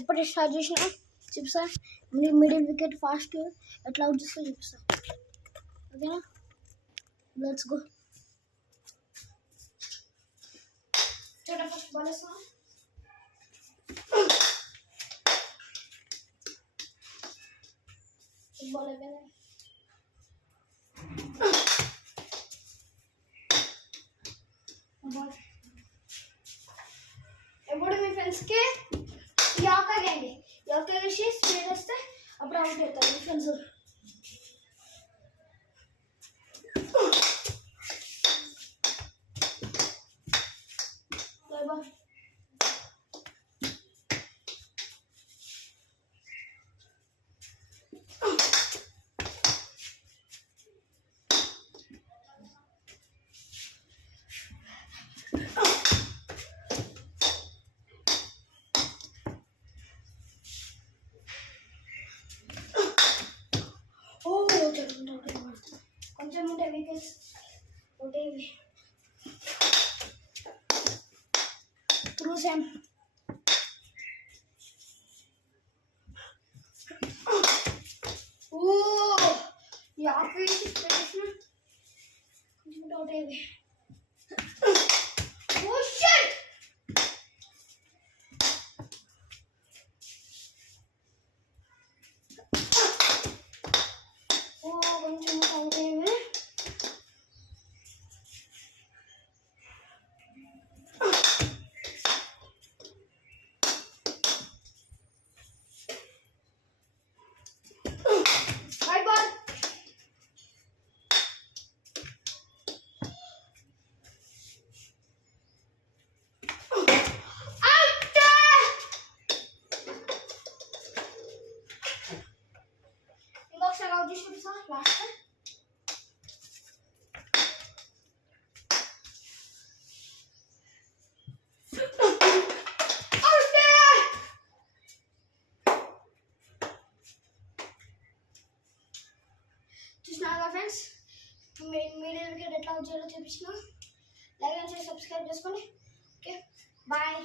ఇప్పుడే స్టార్ట్ చేసిన చూపిస్తా. మిడిల్ వికెట్ ఫాస్ట్ ఎట్లా అవుట్ చేస్తా చూపిస్తా. ఓకేనా, లెట్స్ గో. చూడండి, ఫస్ట్ బాల్ వేస్తున్నా. బాల్ అయిపోయింది. ఎప్పుడు మీ ఫ్రెండ్స్కి యాకర్ అండి, యాకర్ వేసి స్పీడ్ వస్తే అప్పుడు అవుట్ అవుతారు మీ ఫ్రెండ్స్. కొంచెం ఉంటే వికెట్స్ ఒకటి చూసాం. యాభై కొంచెం ఒకటి చూసినారా ఫ్రెండ్స్, మీడియం వికెట్ ఎట్లా అవుట్ చేయాలో చూపించిన. లైక్ అండ్ షేర్, సబ్స్క్రైబ్ చేసుకోండి. Okay, bye.